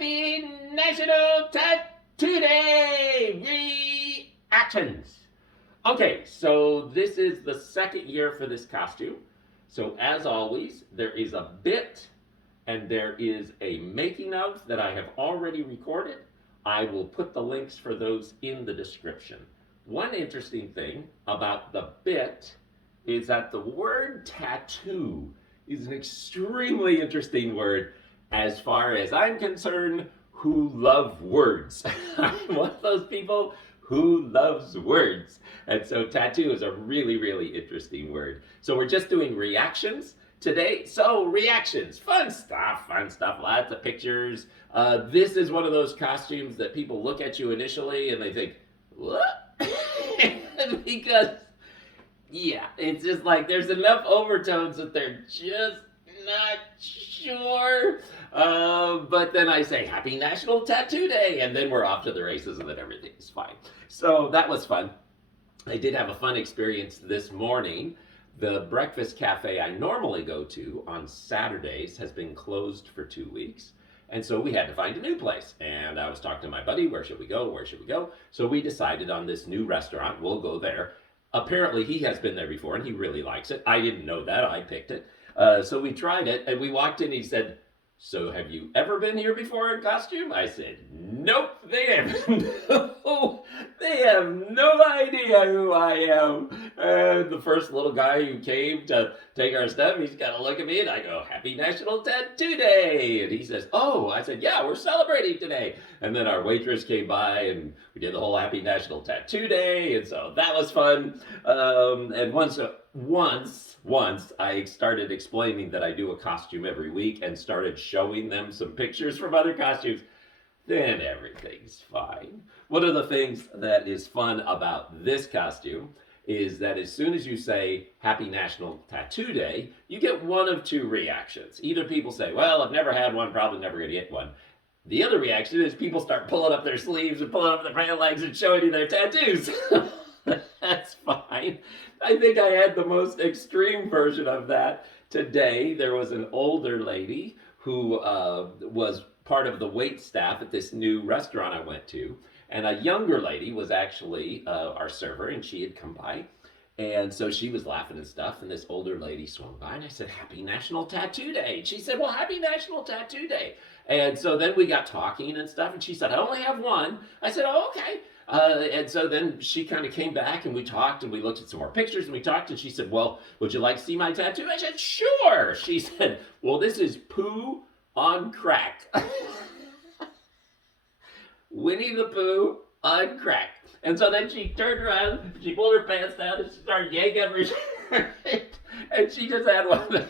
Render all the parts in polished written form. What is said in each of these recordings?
Happy National Tattoo Day reactions. Okay, so this is the second year for this costume. So as always, there is a bit and there is a making of that I have already recorded. I will put the links for those in the description. One interesting thing about the bit is that the word tattoo is an extremely interesting word as far as I'm concerned, who love words. I'm one of those people who loves words. And so tattoo is a really, really interesting word. So we're just doing reactions today. So reactions, fun stuff, lots of pictures. This is one of those costumes that people look at you initially and they think, what? Because, yeah, it's just like there's enough overtones that they're just not sure. But then I say, Happy National Tattoo Day, and then we're off to the races, and then everything's fine. So that was fun. I did have a fun experience this morning. The breakfast cafe I normally go to on Saturdays has been closed for 2 weeks. And so we had to find a new place. And I was talking to my buddy, where should we go? Where should we go? So we decided on this new restaurant. We'll go there. Apparently he has been there before and he really likes it. I didn't know that. I picked it. So we tried it and we walked in and he said, so have you ever been here before in costume? I said, nope, they have no idea who I am. And the first little guy who came to take our stuff, he's got to look at me and I go, Happy National Tattoo Day. And he says, oh, I said, yeah, we're celebrating today. And then our waitress came by and we did the whole Happy National Tattoo Day. And so that was fun. And once I started explaining that I do a costume every week and started showing them some pictures from other costumes, then everything's fine. One of the things that is fun about this costume is that as soon as you say Happy National Tattoo Day, you get one of two reactions. Either people say, well, I've never had one, probably never gonna get one. The other reaction is people start pulling up their sleeves and pulling up their pant legs and showing you their tattoos. That's fine. I think I had the most extreme version of that today. There was an older lady who was part of the wait staff at this new restaurant I went to. And a younger lady was actually our server, and she had come by. And so she was laughing and stuff, and this older lady swung by, and I said, Happy National Tattoo Day. And she said, well, Happy National Tattoo Day. And so then we got talking and stuff, and she said, I only have one. I said, oh, okay. And so then she kind of came back and we talked and we looked at some more pictures and we talked and she said, well, would you like to see my tattoo? I said, sure. She said, well, this is Pooh on crack. Winnie the Pooh on crack. And so then she turned around, she pulled her pants down and she started yanking up her shirt. And she just had one.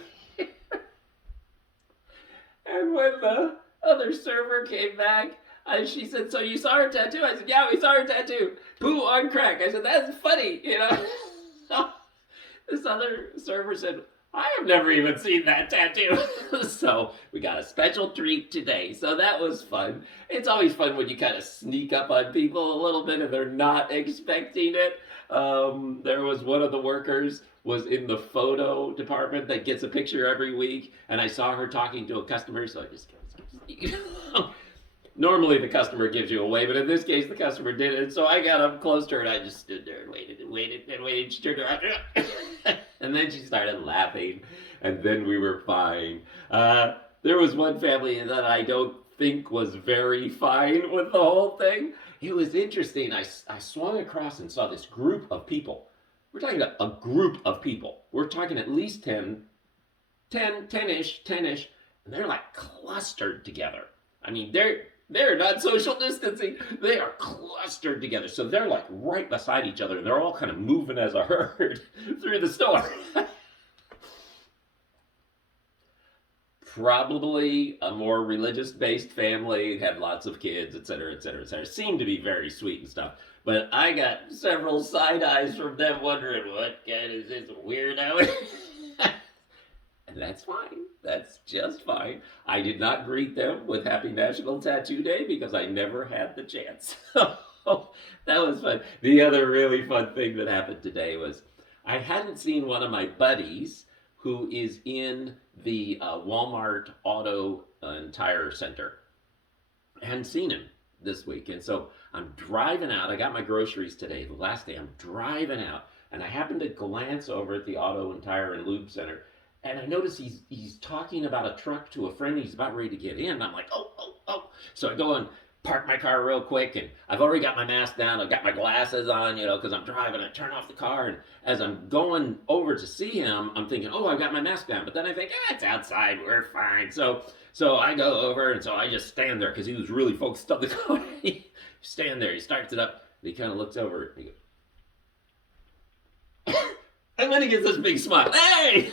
And when the other server came back, and she said, so you saw her tattoo? I said, yeah, we saw her tattoo. Pooh on crack. I said, that's funny, you know. So this other server said, I have never even seen that tattoo. So we got a special treat today. So that was fun. It's always fun when you kind of sneak up on people a little bit and they're not expecting it. There was one of the workers was in the photo department that gets a picture every week. And I saw her talking to a customer. So I just normally the customer gives you away, but in this case the customer didn't. So I got up close to her and I just stood there and waited and waited and waited. She turned around and then she started laughing and then we were fine. There was one family that I don't think was very fine with the whole thing. It was interesting. I swung across and saw this group of people. We're talking about a group of people. We're talking at least 10-ish, and they're like clustered together. I mean, they're not social distancing. They are clustered together. So they're like right beside each other and they're all kind of moving as a herd through the store. Probably a more religious-based family, had lots of kids, etc., etc., etc. Seemed to be very sweet and stuff. But I got several side eyes from them wondering, what kind is this weirdo? And that's fine. That's just fine. I did not greet them with Happy National Tattoo Day because I never had the chance. So that was fun. The other really fun thing that happened today was I hadn't seen one of my buddies who is in the Walmart Auto and Tire Center. I hadn't seen him this week. And so I'm driving out. I got my groceries today, the last day. I'm driving out. And I happened to glance over at the Auto and Tire and Lube Center. And I notice he's talking about a truck to a friend. He's about ready to get in. And I'm like, oh, oh, oh. So I go and park my car real quick. And I've already got my mask down. I've got my glasses on, because I'm driving. I turn off the car. And as I'm going over to see him, I'm thinking, oh, I've got my mask down. But then I think, it's outside. We're fine. So I go over, and so I just stand there because he was really focused on the car. He stand there, he starts it up, and he kind of looks over, and he goes, and then he gets this big smile. Hey!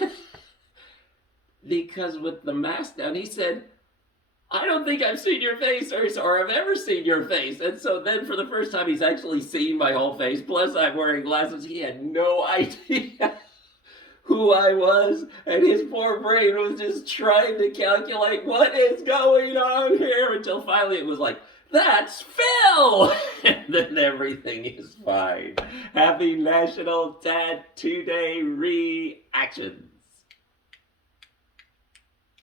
Because with the mask down, he said, I don't think I've seen your face or I've ever seen your face. And so then for the first time, he's actually seen my whole face. Plus, I'm wearing glasses. He had no idea who I was, and his poor brain was just trying to calculate what is going on here until finally it was like, that's Phil! And then everything is fine. Happy National Tattoo Day Reaction.